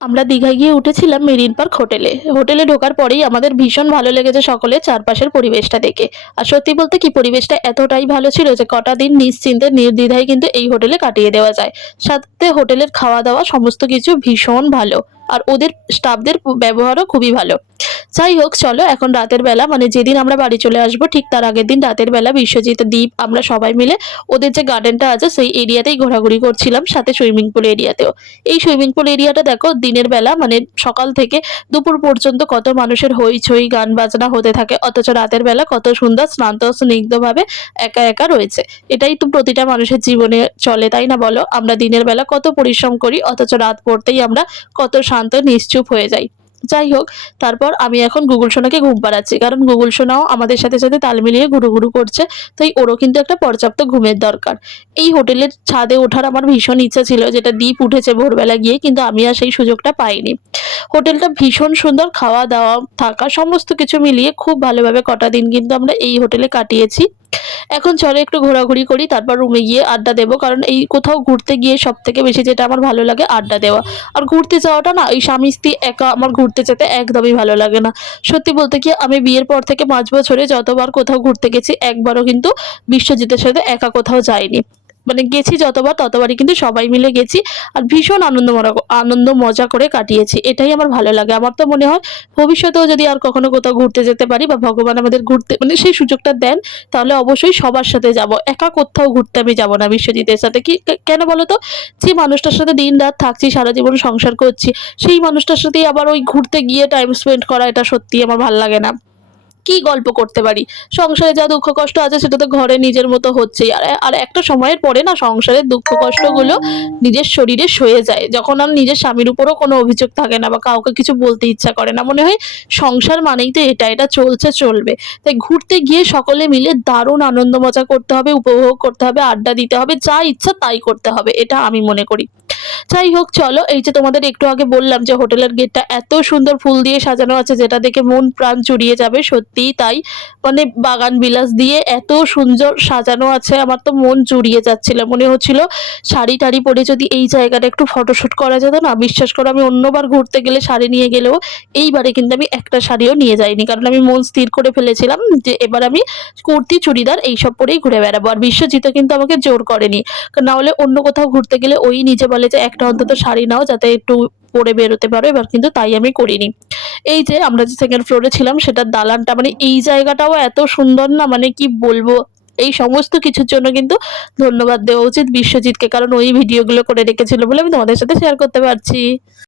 আমরা দীঘায় গিয়ে উঠেছিলাম মেরিন পার্ক হোটেলে। হোটেলে ঢোকার পরেই আমাদের ভীষণ ভালো লেগেছে সকলের চারপাশের পরিবেশটা দেখে। আর সত্যি বলতে কি পরিবেশটা এতটাই ভালো ছিল যে কটা দিন নিশ্চিন্তে নির্দ্বিধায় কিন্তু এই হোটেলে কাটিয়ে দেওয়া যায়। সাথে হোটেলের খাওয়া-দাওয়া সমস্ত কিছু ভীষণ ভালো। আর ওদের স্টাফদের ব্যবহারও খুবই ভালো। যাই হোক চলো এখন রাতের বেলা মানে যেদিন আমরা বাড়ি চলে আসবো ঠিক তার আগের দিন রাতের বেলা বিশ্বজিৎ, দীপ আমরা সবাই মিলে ওদের যে গার্ডেনটা আছে সেই এরিয়াতেই ঘোরাঘুরি করছিলাম, সাথে সুইমিং পুল এরিয়াতেও। এই সুইমিং পুল এরিয়াটা দেখো দিনের বেলা মানে সকাল থেকে দুপুর পর্যন্ত কত মানুষের হইচই গান বাজনা হতে থাকে, অথচ রাতের বেলা কত সুন্দর শান্ত স্নিগ্ধভাবে একা একা রয়েছে। এটাই তো প্রতিটা মানুষের জীবনে চলে, তাই না বলো? আমরা দিনের বেলা কত পরিশ্রম করি, অথচ রাত পড়তেই আমরা কত শান্ত নিশ্চুপ হয়ে যাই। যাই হোক, তারপর আমি এখন গুগুল সোনাকে ঘুম পাড়াচ্ছি, কারণ গুগুল সোনাও আমাদের সাথে সাথে তাল মিলিয়ে ঘুরু করছে। তাই ওরও কিন্তু একটা পর্যাপ্ত ঘুমের দরকার। এই হোটেলের ছাদে ওঠার আমার ভীষণ ইচ্ছা ছিল, যেটা দীপ উঠেছে ভোরবেলা গিয়ে, কিন্তু আমি আর সেই সুযোগটা পাইনি। হোটেলটা ভীষণ সুন্দর, খাওয়া দাওয়া থাকা সমস্ত কিছু মিলিয়ে খুব ভালোভাবে কটা দিন কিন্তু আমরা এই হোটেলে কাটিয়েছি। এখন চলো একটু ঘোরাঘুরি করি, তারপর রুমে গিয়ে আড্ডা দেবো, কারণ এই কোথাও ঘুরতে গিয়ে সব থেকে বেশি যেটা আমার ভালো লাগে আড্ডা দেওয়া। আর ঘুরতে যাওয়াটা না, এই স্বামী স্ত্রী একা আমার ঘুরতে যেতে একদমই ভালো লাগে না। সত্যি বলতে কি আমি বিয়ের পর থেকে 5 বছরে যতবার কোথাও ঘুরতে গেছি একবারও কিন্তু বিশ্বজিতের সাথে একা কোথাও যাইনি। মানে গেছি যতবার ততবারই কিন্তু সবাই মিলে গেছি। আর ভীষণ আনন্দ মজা করে কাটিয়েছি, এটাই আমার ভালো লাগে। আমার তো মনে হয় ভবিষ্যতেও যদি আর কখনো কোথাও ঘুরতে যেতে পারি বা ভগবান আমাদের ঘুরতে মানে সেই সুযোগটা দেন, তাহলে অবশ্যই সবার সাথে যাব। একা কোথাও ঘুরতে আমি যাব না বিশ্বজিতের সাথে। কি কেন বলো তো? যে মানুষটার সাথে দিন-রাত থাকছি, সারা জীবন সংসার করছি, সেই মানুষটার সাথেই আবার ওই ঘুরতে গিয়ে টাইম স্পেন্ড করা, এটা সত্যিই আমার ভাল লাগে না। কি গল্প করতে পারি? সংসারে যা দুঃখ কষ্ট আছে সেটা তো ঘরে নিজের মতো হচ্ছেই। আর একটা সময়ের পরে না সংসারের দুঃখ কষ্টগুলো নিজের শরীরে সয়ে যায়। যখন আর নিজের স্বামীর উপরও কোনো অভিযোগ থাকে না বা কাউকে কিছু বলতে ইচ্ছা করে না। মনে হয় সংসার মানেই তো এটা চলছে চলবে। তাই ঘুরতে গিয়ে সকলে মিলে দারুণ আনন্দ মজা করতে হবে, উপভোগ করতে হবে, আড্ডা দিতে হবে, যা ইচ্ছা তাই করতে হবে। এটা আমি মনে করি। যাই হোক চলো, এই যে তোমাদের একটু আগে বললাম যে হোটেলের গেটটা এত সুন্দর ফুল দিয়ে সাজানো আছে, যেটা দেখে মন প্রাণ জুড়িয়ে যাবে, সত্যিই তাই। মানে বাগান বিলাস দিয়ে এত সুন্দর সাজানো আছে, আমার তো মন জুড়িয়ে যাচ্ছিল। মনে হচ্ছিল শাড়ি টাড়ি পরে যদি এই জায়গাটা একটু ফটোশুট করা যেত না। বিশ্বাস করো আমি অন্যবার ঘুরতে গেলে শাড়ি নিয়ে গেলেও এইবারে কিন্তু আমি একটা শাড়িও নিয়ে যাইনি, কারণ আমি মন স্থির করে ফেলেছিলাম যে এবার আমি কুর্তি চুড়িদার এইসব পরেই ঘুরে বেড়াবো। আর বিশ্বজিৎ কিন্তু আমাকে জোর করেনি, না হলে অন্য কোথাও ঘুরতে গেলে ওই নিজে বলে যে একটা অন্তত শাড়ি নাও যাতে একটু পরে বেরোতে পারো। এবার কিন্তু তাই আমি করিনি। এই যে আমরা যে সেকেন্ড ফ্লোরে ছিলাম সেটার দালানটা মানে এই জায়গাটাও এত সুন্দর না, মানে কি বলবো। এই সমস্ত কিছুর জন্য কিন্তু ধন্যবাদ দেওয়া উচিত বিশ্বজিৎকে, কারণ ওই ভিডিওগুলো করে রেখেছিল বলে আমি তোমাদের সাথে শেয়ার করতে পারছি।